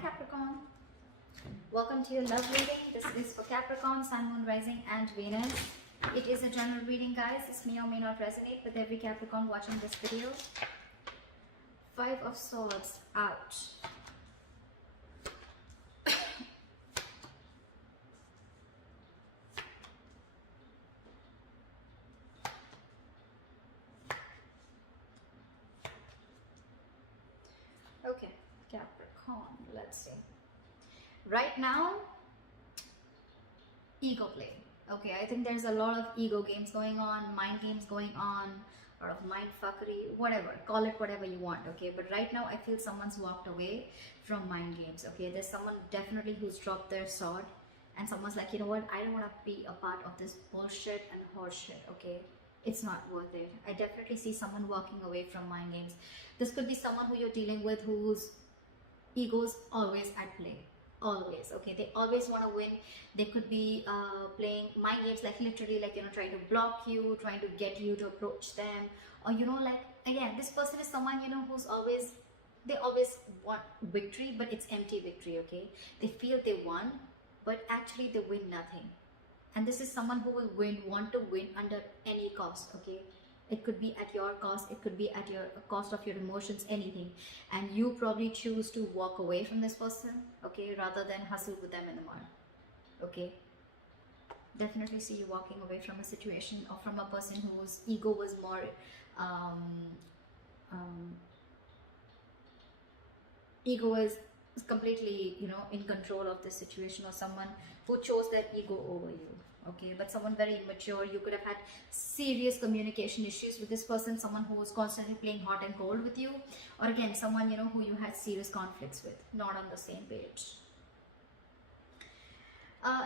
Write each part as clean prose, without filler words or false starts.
Capricorn. Welcome to your love reading. This is for Capricorn, Sun, Moon, Rising and Venus. It is a general reading, guys. This may or may not resonate with every Capricorn watching this video. Five of Swords out. Okay, Capricorn, let's see. Right now, ego play. Okay, I think there's a lot of ego games going on, mind games going on, a lot of mind fuckery, whatever, call it whatever you want, okay? But right now, I feel someone's walked away from mind games, okay? There's someone definitely who's dropped their sword, and someone's like, you know what, I don't want to be a part of this bullshit and horseshit, okay? It's not worth it. I definitely see someone walking away from mind games. This could be someone who you're dealing with whose ego's always at play. Always, okay? They always want to win. They could be playing mind games, like literally, like, you know, trying to block you, trying to get you to approach them. Or, you know, like, again, this person is someone, you know, who's always, they always want victory, but it's empty victory, okay? They feel they won, but actually they win nothing. And this is someone who will want to win under any cost, okay? It could be at your cost, it could be at your cost of your emotions, anything. And you probably choose to walk away from this person, okay, rather than hustle with them in the mud, okay? Definitely see you walking away from a situation or from a person whose ego was more, ego is completely, you know, in control of the situation, or someone who chose their ego over you. Okay, but someone very immature. You could have had serious communication issues with this person, someone who was constantly playing hot and cold with you, or again, someone, you know, who you had serious conflicts with, not on the same page.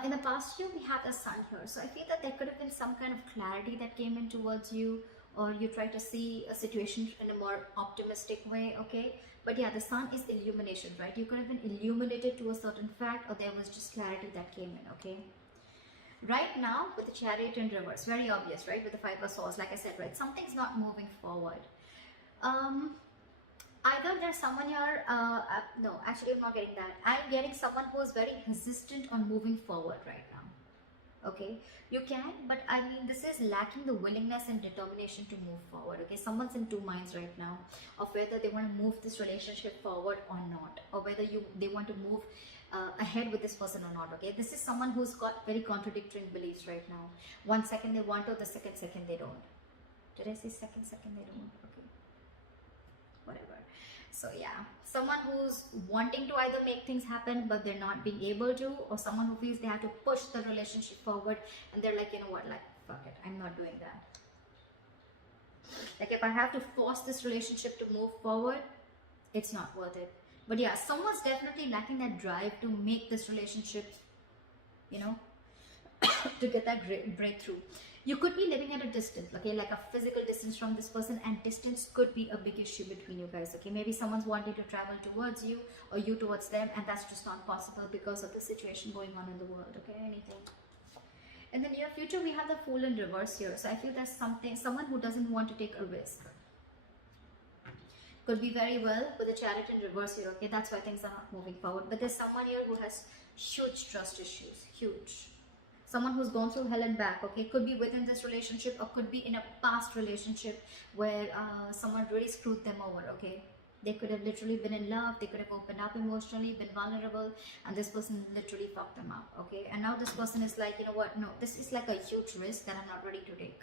In the past year, we have the Sun here, so I feel that there could have been some kind of clarity that came in towards you, or you try to see a situation in a more optimistic way, okay? But yeah, the Sun is illumination, right? You could have been illuminated to a certain fact, or there was just clarity that came in, okay? Right now, with the Chariot in reverse, very obvious, right? With the Five of Swords, like I said, right? Something's not moving forward. Either there's someone here, no, actually I'm not getting that. I'm getting someone who is very hesitant on moving forward right now. Okay, you can, but I mean, this is lacking the willingness and determination to move forward. Okay, someone's in two minds right now of whether they want to move this relationship forward or not, or whether they want to move ahead with this person or not. Okay, this is someone who's got very contradictory beliefs right now. One second they want to, the second they don't. Did I say second they don't? Okay, whatever. So yeah, someone who's wanting to either make things happen but they're not being able to, or someone who feels they have to push the relationship forward and they're like, you know what, like, fuck it, I'm not doing that. Like, if I have to force this relationship to move forward, it's not worth it. But yeah, someone's definitely lacking that drive to make this relationship, you know, to get that breakthrough. You could be living at a distance, okay, like a physical distance from this person, and distance could be a big issue between you guys, okay? Maybe someone's wanting to travel towards you or you towards them, and that's just not possible because of the situation going on in the world, okay? Anything. In the near future, we have the Fool in reverse here. So I feel there's someone who doesn't want to take a risk. Could be very well with the Chariot in reverse here, okay? That's why things are not moving forward. But there's someone here who has huge trust issues, huge. Someone who's gone through hell and back, okay? Could be within this relationship or could be in a past relationship where someone really screwed them over, okay? They could have literally been in love, they could have opened up emotionally, been vulnerable, and this person literally fucked them up, okay? And now this person is like, you know what, no, this is like a huge risk that I'm not ready to take.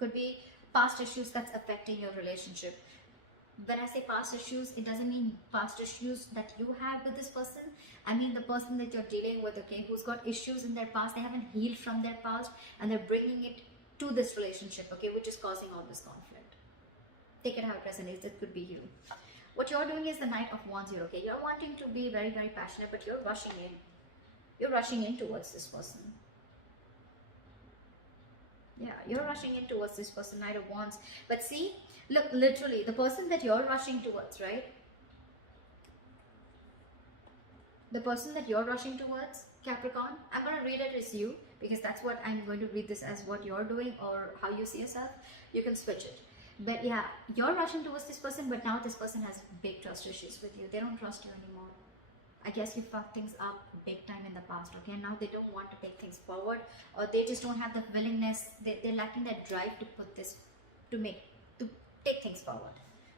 Could be past issues that's affecting your relationship. When I say past issues, it doesn't mean past issues that you had with this person. I mean the person that you're dealing with, okay, who's got issues in their past. They haven't healed from their past and they're bringing it to this relationship, okay, which is causing all this conflict. Take it how it resonates. It could be you. What you're doing is the Knight of Wands here, okay? You're wanting to be very, very passionate, but you're rushing in. You're rushing in towards this person. Yeah, you're rushing in towards this person, Knight of Wands. But see, look, literally, the person that you're rushing towards, right? The person that you're rushing towards, Capricorn, I'm going to read it as you, because that's what I'm going to read this as what you're doing or how you see yourself. You can switch it. But yeah, you're rushing towards this person, but now this person has big trust issues with you. They don't trust you anymore. I guess you fucked things up big time in the past, okay? Now they don't want to take things forward, or they just don't have the willingness. They're lacking that drive to put this, to take things forward.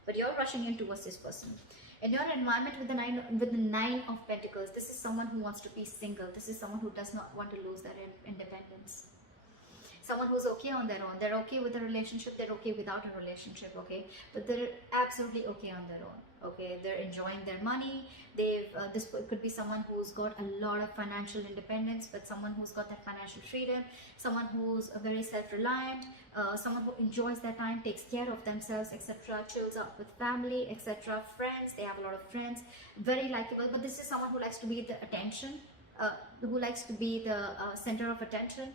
But you're rushing in towards this person. In your environment with the nine of Pentacles, this is someone who wants to be single. This is someone who does not want to lose their independence. Someone who's okay on their own. They're okay with a relationship. They're okay without a relationship, okay? But they're absolutely okay on their own, okay? They're enjoying their money. This could be someone who's got a lot of financial independence, but someone who's got that financial freedom, someone who's very self-reliant, someone who enjoys their time, takes care of themselves, etc., chills out with family, etc., friends. They have a lot of friends, very likable. But this is someone who likes to be the attention, who likes to be the center of attention.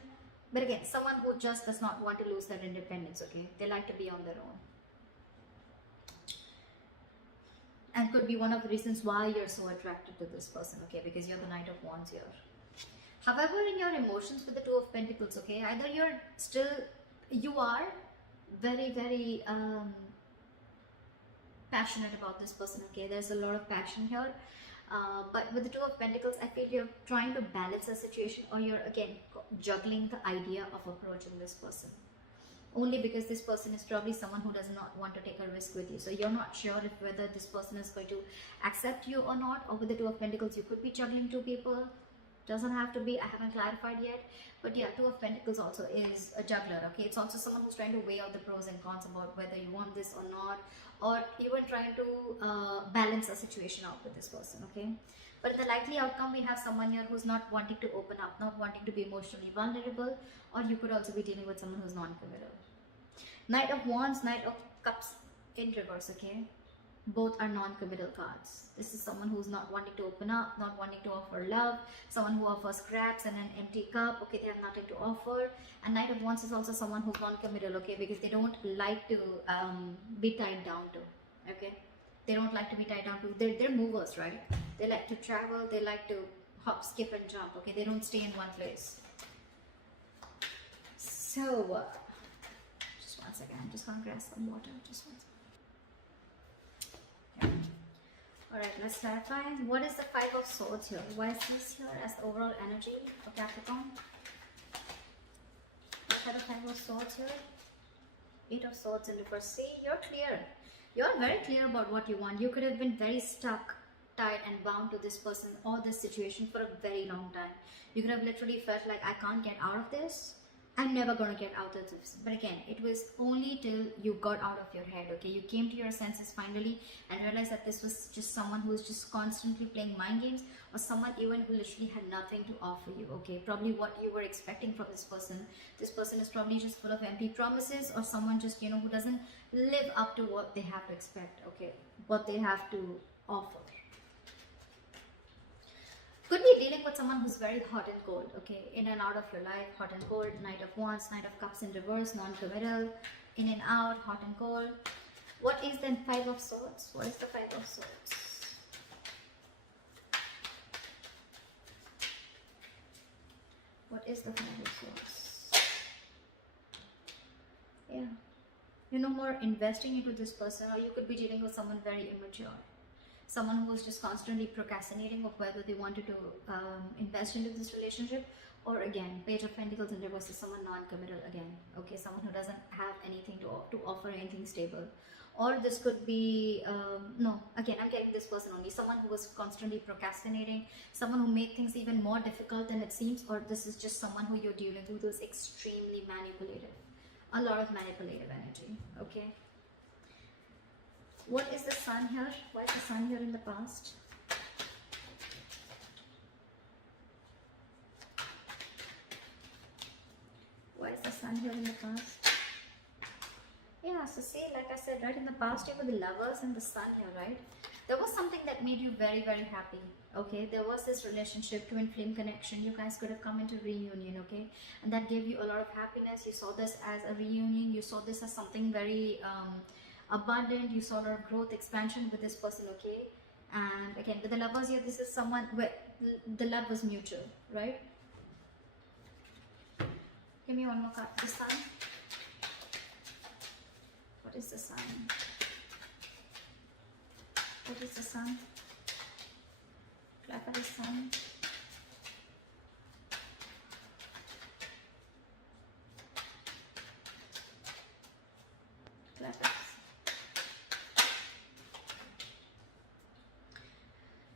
But again, someone who just does not want to lose their independence, okay? They like to be on their own. And could be one of the reasons why you're so attracted to this person, okay? Because you're the Knight of Wands here. However, in your emotions with the Two of Pentacles, okay? Either you are very, very passionate about this person, okay? There's a lot of passion here. But with the Two of Pentacles, I feel you're trying to balance the situation, or you're again juggling the idea of approaching this person. Only because this person is probably someone who does not want to take a risk with you. So you're not sure if whether this person is going to accept you or not. Or with the Two of Pentacles, you could be juggling two people. Doesn't have to be, I haven't clarified yet. But yeah, Two of Pentacles also is a juggler, okay? It's also someone who's trying to weigh out the pros and cons about whether you want this or not, or even trying to balance a situation out with this person, okay? But in the likely outcome, we have someone here who's not wanting to open up, not wanting to be emotionally vulnerable, or you could also be dealing with someone who's non-committal. Knight of Wands, Knight of Cups in reverse, okay? Both are non-committal cards. This is someone who's not wanting to open up, not wanting to offer love, someone who offers scraps and an empty cup, okay? They have nothing to offer. And Knight of Wands is also someone who's non-committal, okay? Because they don't like to be tied down to, okay? They don't like to be tied down to. They're movers, right? They like to travel. They like to hop, skip, and jump, okay? They don't stay in one place. So, just one second. I'm just going to grab some water. Just one second. Yeah. Alright, let's clarify. What is the Five of Swords here? Why is this here as the overall energy of Capricorn? What kind of Five of Swords here? Eight of Swords in reverse. See, you're clear. You're very clear about what you want. You could have been very stuck, tied and bound to this person or this situation for a very long time. You could have literally felt like, I can't get out of this. I'm never going to get out of this. But again, it was only till you got out of your head, okay? You came to your senses finally and realized that this was just someone who was just constantly playing mind games, or someone even who literally had nothing to offer you, okay? Probably what you were expecting from this person. This person is probably just full of empty promises, or someone just, you know, who doesn't live up to what they have to expect, okay? What they have to offer. Could be dealing with someone who's very hot and cold, okay? In and out of your life, hot and cold, Knight of Wands, Knight of Cups in reverse, non-committal, in and out, hot and cold. What is then Five of Swords? What is the Five of Swords? What is the Five of Swords? Yeah. You're no more investing into this person, or you could be dealing with someone very immature. Someone who is just constantly procrastinating of whether they wanted to invest into this relationship, or again, Page of Pentacles in reverse is someone non-committal again, okay? Someone who doesn't have anything to offer, anything stable. Or this could be, no, again, I'm getting this person only, someone who was constantly procrastinating, someone who made things even more difficult than it seems, or this is just someone who you're dealing with who's extremely manipulative. A lot of manipulative energy, okay? What is the Sun here? Why is the Sun here in the past? Why is the Sun here in the past? Yeah, so see, like I said, right, in the past you were the Lovers and the Sun here, right? There was something that made you very, very happy, okay? There was this relationship, twin flame connection. You guys could have come into reunion, okay? And that gave you a lot of happiness. You saw this as a reunion. You saw this as something very abundant. You saw a lot of growth, expansion with this person, okay? And again, with the Lovers here, this is someone where the love was mutual, right? Give me one more card. The Sun. What is the Sun? What is the Sun? Clarify the Sun.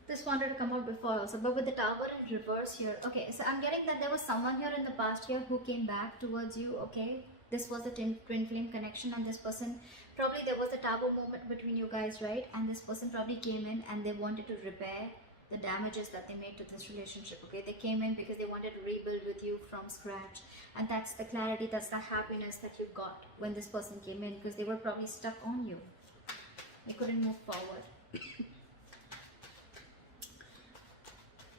This wanted to come out before also, but with the Tower in reverse here. Okay, so I'm getting that there was someone here in the past here who came back towards you, okay? This was a twin flame connection, and this person, probably there was a taboo moment between you guys, right? And this person probably came in and they wanted to repair the damages that they made to this relationship, okay? They came in because they wanted to rebuild with you from scratch, and that's the clarity, that's the happiness that you got when this person came in, because they were probably stuck on you. They couldn't move forward.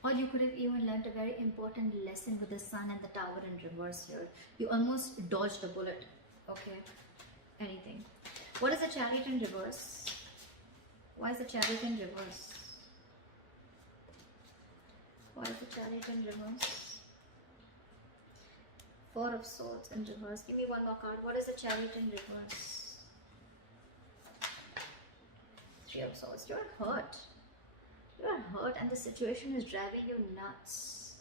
Or you could have even learned a very important lesson with the Sun and the Tower in reverse here. You almost dodged a bullet. Okay, anything. What is the Chariot in reverse? Why is the Chariot in reverse? Why is the Chariot in reverse? Four of Swords in reverse. Give me one more card. What is the Chariot in reverse? Three of Swords. You're hurt. You're hurt and the situation is driving you nuts.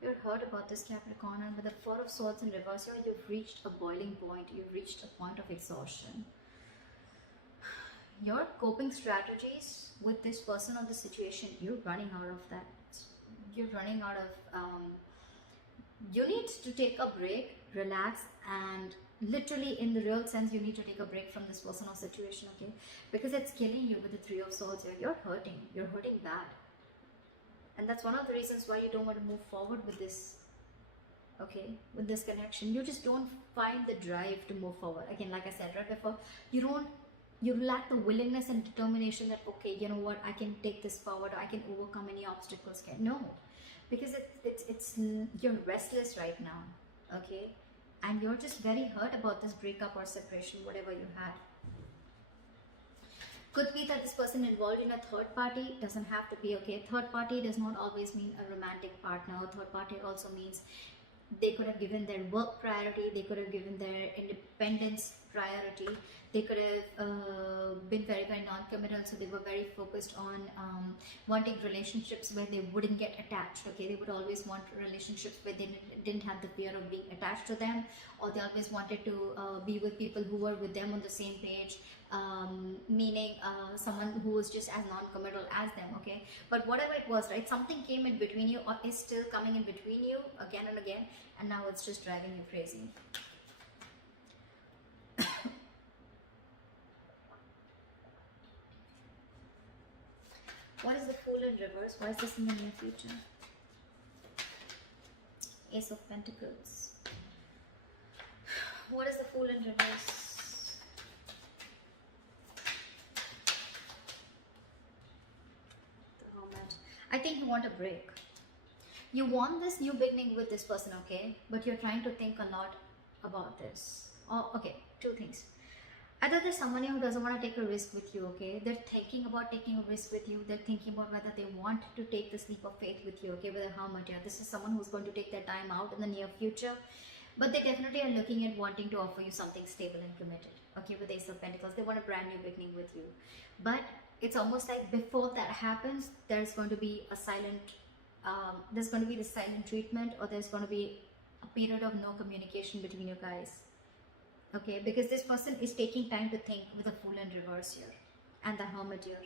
You're hurt about this, Capricorn, and with the Four of Swords in reverse here, you've reached a boiling point. You've reached a point of exhaustion. Your coping strategies with this person or the situation, you're running out of that. You're running out of... you need to take a break, relax, and literally in the real sense you need to take a break from this person or situation, okay? Because it's killing you with the Three of Swords here. You're hurting bad, and that's one of the reasons why you don't want to move forward with this, okay, with this connection. You just don't find the drive to move forward. Again, like I said right before, you lack the willingness and determination that, okay, you know what, I can take this forward, or I can overcome any obstacles. No, because it's you're restless right now, okay? And you're just very hurt about this breakup or separation, whatever you had. Could be that this person involved in a third party. Doesn't have to be, okay? Third party does not always mean a romantic partner. Third party also means they could have given their work priority. They could have given their independence priority. They could have been very, very non-committal. So they were very focused on wanting relationships where they wouldn't get attached. Okay, they would always want relationships where they didn't have the fear of being attached to them, or they always wanted to be with people who were with them on the same page. Meaning someone who was just as non-committal as them, okay? But whatever it was, right, something came in between you, or is still coming in between you again and again, and now it's just driving you crazy. What is the Fool in reverse? Why is this in the near future? Ace of Pentacles. What is the Fool in reverse? The Hermit. I think you want a break. You want this new beginning with this person, okay? But you're trying to think a lot about this. Oh, okay, two things. Either there's someone who doesn't want to take a risk with you, okay? They're thinking about taking a risk with you. They're thinking about whether they want to take this leap of faith with you, okay? With a Hermit here. This is someone who's going to take their time out in the near future. But they definitely are looking at wanting to offer you something stable and committed, okay? With Ace of Pentacles, they want a brand new beginning with you. But it's almost like before that happens, there's going to be a silent, there's going to be the silent treatment, or there's going to be a period of no communication between you guys. Okay, because this person is taking time to think with the Fool in reverse here and the Hermit here.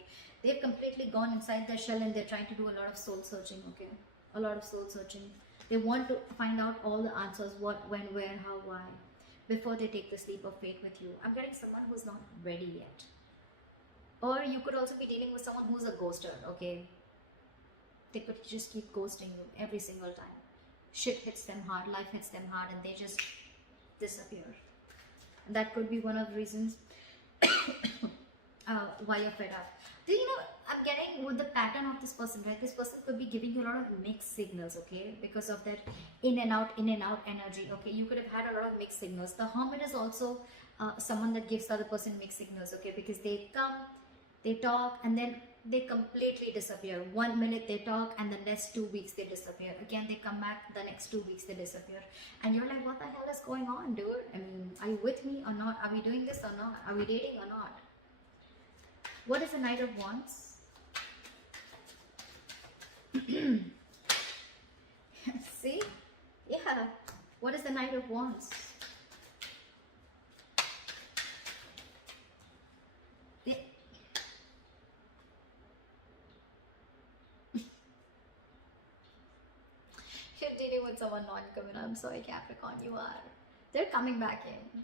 They've completely gone inside their shell and they're trying to do a lot of soul searching, okay? A lot of soul searching. They want to find out all the answers, what, when, where, how, why, before they take this leap of faith with you. I'm getting someone who's not ready yet. Or you could also be dealing with someone who's a ghoster, okay? They could just keep ghosting you every single time. Shit hits them hard, life hits them hard, and they just disappear. That could be one of the reasons why you're fed up. Do you know, I'm getting with the pattern of this person, right? This person could be giving you a lot of mixed signals, okay? Because of that in and out energy, okay? You could have had a lot of mixed signals. The Hermit is also someone that gives the other person mixed signals, okay? Because they come, they talk, and then they completely disappear. 1 minute they talk, and the next 2 weeks they disappear. Again, they come back, the next 2 weeks they disappear. And you're like, what the hell is going on, dude? I mean, are you with me or not? Are we doing this or not? Are we dating or not? What is the Knight of Wands? The Knight of Wands? Yeah. You're dealing with someone non-committal. I'm sorry, Capricorn, you are. They're coming back in.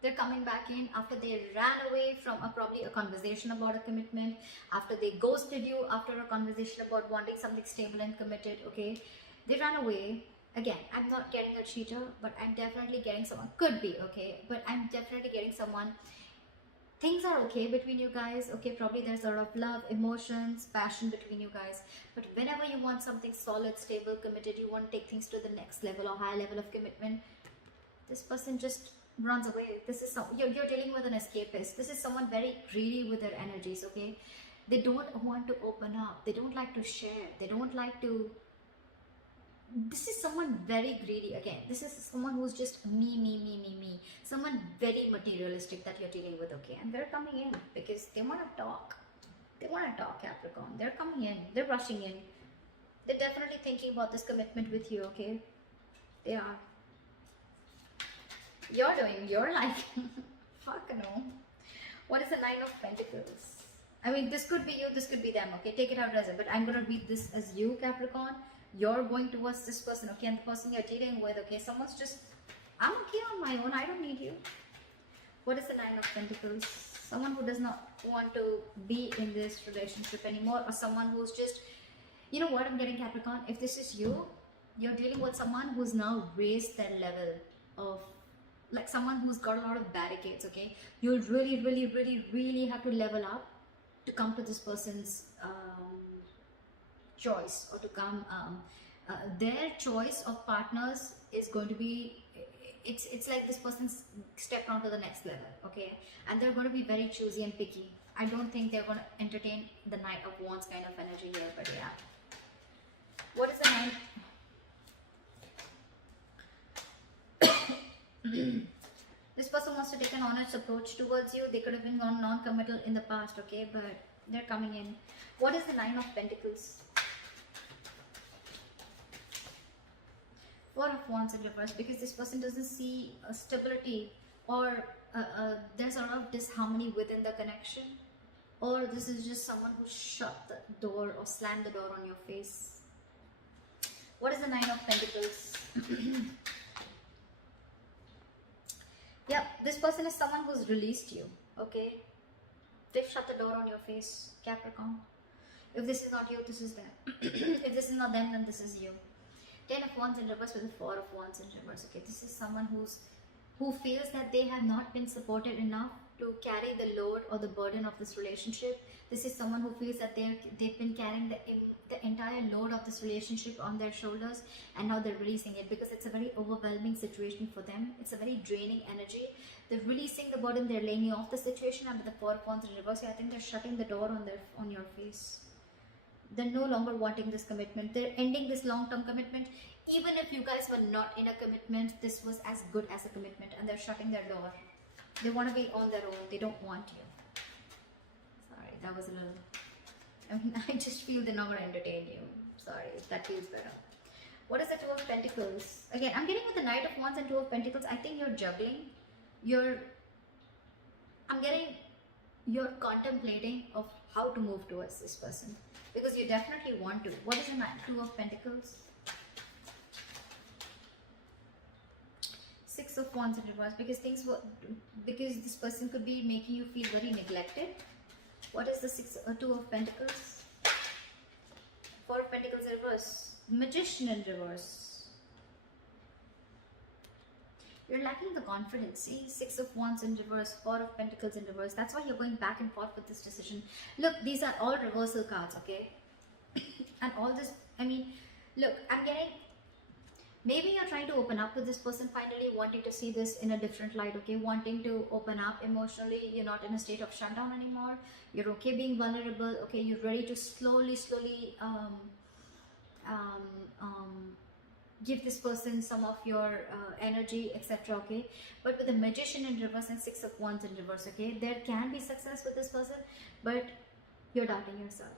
They're coming back in after they ran away from probably a conversation about a commitment, after they ghosted you after a conversation about wanting something stable and committed, okay? They ran away. Again, I'm not getting a cheater, but I'm definitely getting someone. Could be, okay? But I'm definitely getting someone. Things are okay between you guys, okay? Probably there's a lot of love, emotions, passion between you guys. But whenever you want something solid, stable, committed, you want to take things to the next level or higher level of commitment, this person just runs away. This is you're dealing with an escapist. This is someone very greedy with their energies, okay? They don't want to open up. They don't like to share. They don't like to... This is someone very greedy. Again, this is someone who's just me. Someone very materialistic that you're dealing with, okay? And they're coming in because they want to talk. They want to talk, Capricorn. They're coming in. They're rushing in. They're definitely thinking about this commitment with you, okay? They are. You're like, fuck no. What is the Nine of Pentacles? I mean, this could be you, this could be them, okay? Take it out as it, but I'm going to read this as you, Capricorn. You're going towards this person, okay? And the person you're dealing with, okay? Someone's just, I'm okay on my own, I don't need you. What is the Nine of Pentacles? Someone who does not want to be in this relationship anymore, or someone who's just, you know what I'm getting, Capricorn? If this is you, you're dealing with someone who's now raised their level of, like someone who's got a lot of barricades, okay? You'll really have to level up to come to this person's choice, or to come, their choice of partners is going to be, it's like this person's stepped on to the next level, okay? And they're going to be very choosy and picky. I don't think they're going to entertain the Knight of Wands kind of energy here, but yeah. What is the Nine? This person wants to take an honest approach towards you. They could have been non-committal in the past, okay? But they're coming in. What is the Nine of Pentacles? Four of Wands in reverse, because this person doesn't see stability, or there's a lot of disharmony within the connection, or this is just someone who shut the door or slammed the door on your face. What is the Nine of Pentacles? Yeah, this person is someone who's released you, okay? They've shut the door on your face, Capricorn. If this is not you, this is them. If this is not them, then this is you. 10 of Wands in reverse with the 4 of Wands in reverse, okay? This is someone who feels that they have not been supported enough to carry the load or the burden of this relationship. This is someone who feels that they've been carrying the entire load of this relationship on their shoulders, and now they're releasing it because it's a very overwhelming situation for them. It's a very draining energy. They're releasing the burden, they're laying off the situation, and with the 4 of Wands in reverse, I think they're shutting the door on your face. They're no longer wanting this commitment. They're ending this long-term commitment. Even if you guys were not in a commitment, this was as good as a commitment, and they're shutting their door. They want to be on their own. They don't want you. Sorry, that was a little... I mean, I just feel they're not going to entertain you. Sorry, if that feels better. What is the Two of Pentacles? Again, I'm getting with the Knight of Wands and Two of Pentacles. I think you're juggling. I'm getting... You're contemplating of how to move towards this person, because you definitely want to. What is the Two of Pentacles? 6 of Wands in reverse, because this person could be making you feel very neglected. What is the Two of Pentacles? 4 of Pentacles in reverse. Magician in reverse. You're lacking the confidence. See, 6 of Wands in reverse, 4 of Pentacles in reverse. That's why you're going back and forth with this decision. Look, these are all reversal cards, okay? And all this, I mean, look, I'm getting... Maybe you're trying to open up with this person, finally wanting to see this in a different light, okay? Wanting to open up emotionally. You're not in a state of shutdown anymore. You're okay being vulnerable, okay? You're ready to slowly give this person some of your energy, etc., okay? But with the Magician in reverse and 6 of Wands in reverse, okay? There can be success with this person, but you're doubting yourself.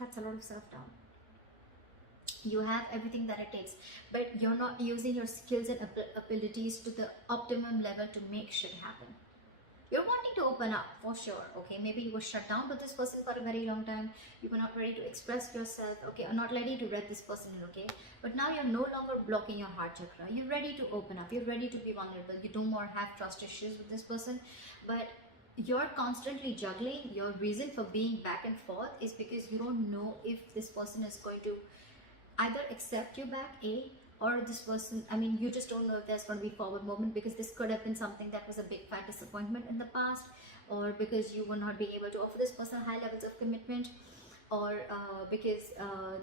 That's a lot of self-doubt. You have everything that it takes, but you're not using your skills and abilities to the optimum level to make shit happen. You're wanting to open up for sure, okay? Maybe you were shut down with this person for a very long time. You were not ready to express yourself, okay? Or not ready to let this person in, okay? But now you're no longer blocking your heart chakra. You're ready to open up. You're ready to be vulnerable. You don't more have trust issues with this person. But you're constantly juggling. Your reason for being back and forth is because you don't know if this person is going to either accept you back, or this person, I mean, you just don't know if there's going to be forward movement, because this could have been something that was a big fat disappointment in the past, or because you were not being able to offer this person high levels of commitment, or because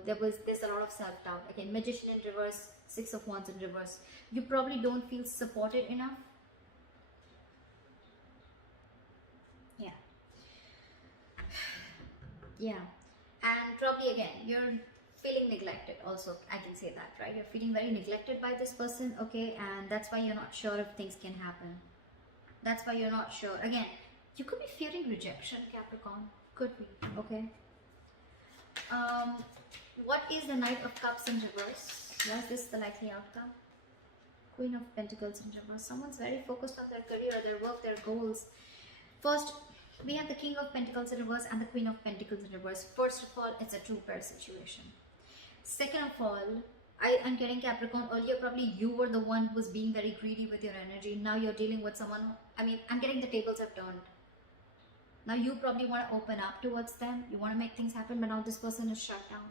there's a lot of self-doubt. Again, Magician in reverse, Six of Wands in reverse. You probably don't feel supported enough. Yeah, and probably again you're feeling neglected also. I can say that, right? You're feeling very neglected by this person, okay? And that's why you're not sure if things can happen. That's why you're not sure. Again, you could be fearing rejection, Capricorn. Could be, okay? What is the Knight of Cups in reverse? Was this the likely outcome? Queen of Pentacles in reverse. Someone's very focused on their career, their work, their goals. First, we have the King of Pentacles in reverse and the Queen of Pentacles in reverse. First of all, it's a two pair situation. Second of all, I'm getting Capricorn. Earlier, probably you were the one who was being very greedy with your energy. Now you're dealing with someone. I mean, I'm getting the tables have turned. Now you probably want to open up towards them. You want to make things happen, but now this person is shut down.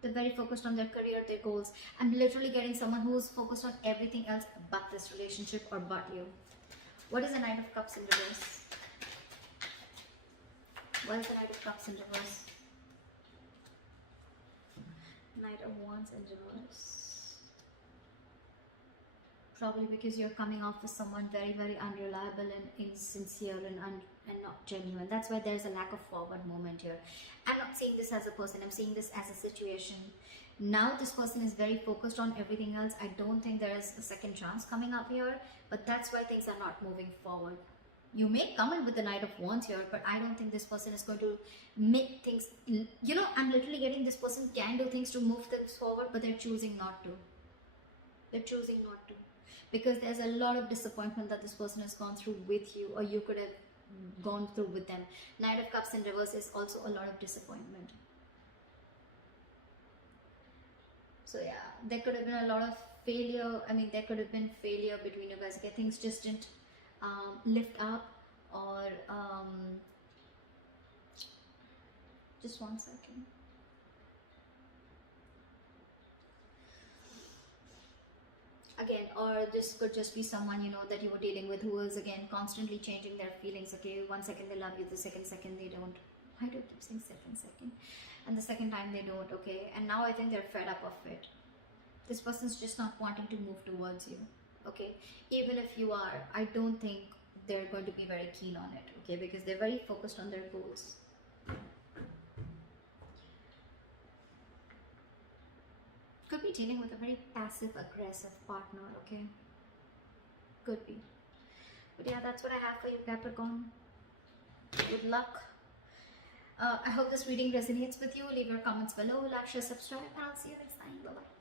They're very focused on their career, their goals. I'm literally getting someone who's focused on everything else but this relationship or but you. What is the Knight of Cups in reverse? What is the Knight of Cups in reverse? Knight of Wands in reverse. Probably because you're coming off with someone very, very unreliable and insincere and not genuine. That's why there's a lack of forward movement here. I'm not seeing this as a person. I'm seeing this as a situation. Now this person is very focused on everything else. I don't think there is a second chance coming up here. But that's why things are not moving forward. You may come in with the Knight of Wands here, but I don't think this person is going to make things, you know, I'm literally getting this person can do things to move things forward, but they're choosing not to. They're choosing not to. Because there's a lot of disappointment that this person has gone through with you, or you could have gone through with them. Knight of Cups in reverse is also a lot of disappointment. So yeah, there could have been a lot of failure. I mean, there could have been failure between you guys. Okay, things just didn't lift up, or just one second. Again, or this could just be someone, you know, that you were dealing with who is again constantly changing their feelings. Okay, one second they love you, the second they don't. Why do I keep saying second? And the second time they don't, okay? And now I think they're fed up of it. This person's just not wanting to move towards you, okay? Even if you are, I don't think they're going to be very keen on it, okay? Because they're very focused on their goals. Could be dealing with a very passive-aggressive partner, okay? Could be. But yeah, that's what I have for you, Capricorn. Good luck. I hope this reading resonates with you. Leave your comments below, like, share, subscribe, and I'll see you next time. Bye-bye.